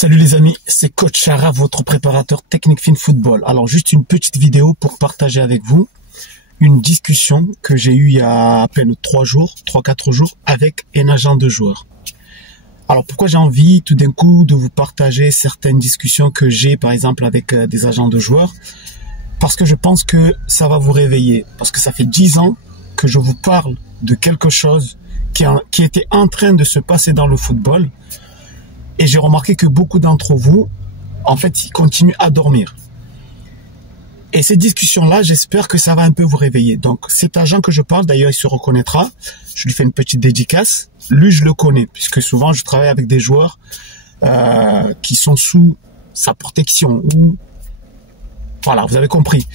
Salut les amis, c'est Coach Chara, votre préparateur technique fin football. Alors juste une petite vidéo pour partager avec vous une discussion que j'ai eue il y a à peine 3-4 jours avec un agent de joueur. Alors pourquoi j'ai envie tout d'un coup de vous partager certaines discussions que j'ai par exemple avec des agents de joueurs? Parce que je pense que ça va vous réveiller. Parce que ça fait 10 ans que je vous parle de quelque chose qui était en train de se passer dans le football. Et j'ai remarqué que beaucoup d'entre vous, en fait, ils continuent à dormir. Et ces discussions-là, j'espère que ça va un peu vous réveiller. Donc, cet agent que je parle, d'ailleurs, il se reconnaîtra. Je lui fais une petite dédicace. Lui, je le connais, puisque souvent, je travaille avec des joueurs qui sont sous sa protection. Ou voilà, vous avez compris.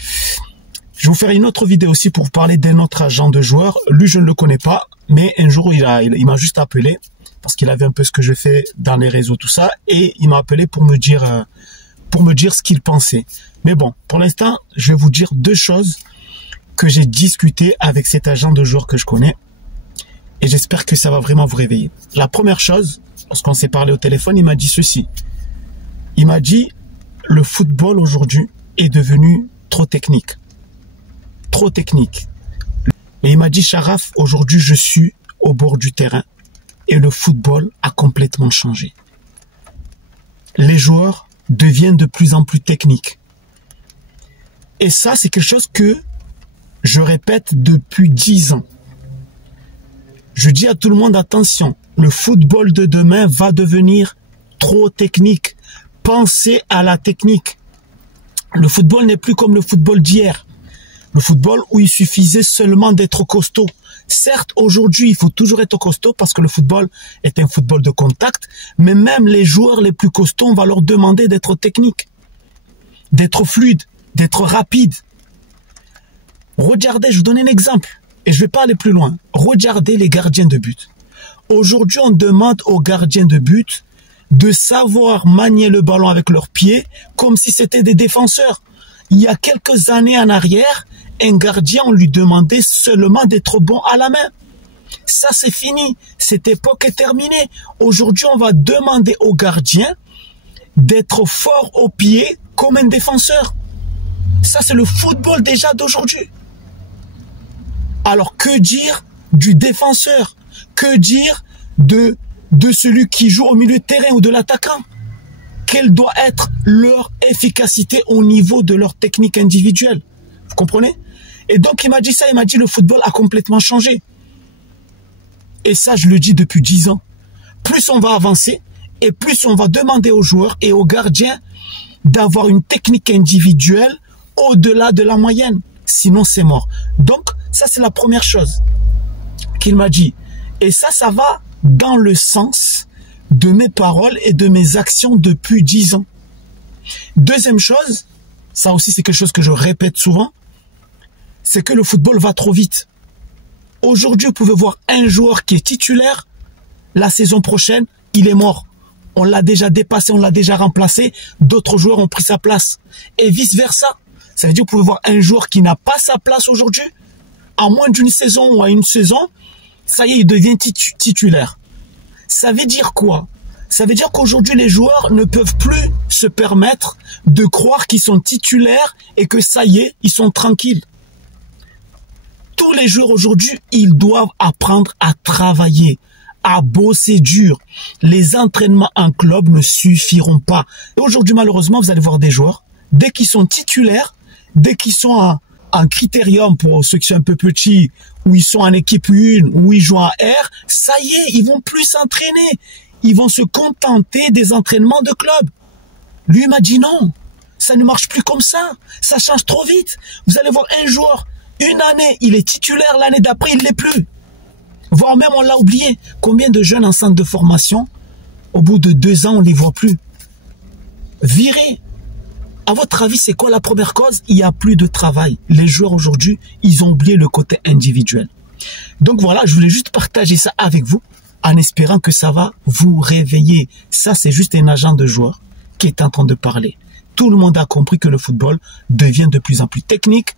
Je vais vous faire une autre vidéo aussi pour vous parler d'un autre agent de joueur. Lui, je ne le connais pas, mais un jour, il m'a juste appelé parce qu'il avait un peu ce que je fais dans les réseaux, tout ça, et il m'a appelé pour me dire ce qu'il pensait. Mais bon, pour l'instant, je vais vous dire deux choses que j'ai discutées avec cet agent de joueur que je connais, et j'espère que ça va vraiment vous réveiller. La première chose, lorsqu'on s'est parlé au téléphone, il m'a dit ceci. Il m'a dit, le football aujourd'hui est devenu trop technique. Trop technique. Et il m'a dit, Charaf, aujourd'hui, je suis au bord du terrain. Et le football a complètement changé. Les joueurs deviennent de plus en plus techniques. Et ça, c'est quelque chose que je répète depuis 10 ans. Je dis à tout le monde, attention, le football de demain va devenir trop technique. Pensez à la technique. Le football n'est plus comme le football d'hier. Le football où il suffisait seulement d'être costaud. Certes, aujourd'hui, il faut toujours être costaud parce que le football est un football de contact, mais même les joueurs les plus costauds, on va leur demander d'être techniques, d'être fluides, d'être rapides. Regardez, je vous donne un exemple et je ne vais pas aller plus loin. Regardez les gardiens de but. Aujourd'hui, on demande aux gardiens de but de savoir manier le ballon avec leurs pieds comme si c'était des défenseurs. Il y a quelques années en arrière, un gardien, on lui demandait seulement d'être bon à la main. Ça, c'est fini. Cette époque est terminée. Aujourd'hui, on va demander au gardien d'être fort au pied comme un défenseur. Ça, c'est le football déjà d'aujourd'hui. Alors, que dire du défenseur? Que dire de celui qui joue au milieu de terrain ou de l'attaquant? Quelle doit être leur efficacité au niveau de leur technique individuelle? Vous comprenez? Et donc, il m'a dit ça, il m'a dit le football a complètement changé. Et ça, je le dis depuis 10 ans. Plus on va avancer et plus on va demander aux joueurs et aux gardiens d'avoir une technique individuelle au-delà de la moyenne. Sinon, c'est mort. Donc, ça, c'est la première chose qu'il m'a dit. Et ça va dans le sens de mes paroles et de mes actions depuis 10 ans. Deuxième chose, ça aussi, c'est quelque chose que je répète souvent, c'est que le football va trop vite. Aujourd'hui, vous pouvez voir un joueur qui est titulaire, la saison prochaine, il est mort. On l'a déjà dépassé, on l'a déjà remplacé, d'autres joueurs ont pris sa place. Et vice-versa. Ça veut dire que vous pouvez voir un joueur qui n'a pas sa place aujourd'hui, en moins d'une saison ou à une saison, ça y est, il devient titulaire. Ça veut dire quoi? Ça veut dire qu'aujourd'hui, les joueurs ne peuvent plus se permettre de croire qu'ils sont titulaires et que ça y est, ils sont tranquilles. Tous les joueurs aujourd'hui, ils doivent apprendre à travailler, à bosser dur. Les entraînements en club ne suffiront pas. Et aujourd'hui, malheureusement, vous allez voir des joueurs, dès qu'ils sont titulaires, dès qu'ils sont en critérium pour ceux qui sont un peu petits, où ils sont en équipe 1, où ils jouent en R, ça y est, ils vont plus s'entraîner. Ils vont se contenter des entraînements de club. Lui m'a dit non, ça ne marche plus comme ça. Ça change trop vite. Vous allez voir un joueur, une année, il est titulaire, l'année d'après, il ne l'est plus. Voire même, on l'a oublié. Combien de jeunes en centre de formation, au bout de 2 ans, on ne les voit plus? Virés. À votre avis, c'est quoi la première cause? Il n'y a plus de travail. Les joueurs aujourd'hui, ils ont oublié le côté individuel. Donc voilà, je voulais juste partager ça avec vous en espérant que ça va vous réveiller. Ça, c'est juste un agent de joueur qui est en train de parler. Tout le monde a compris que le football devient de plus en plus technique.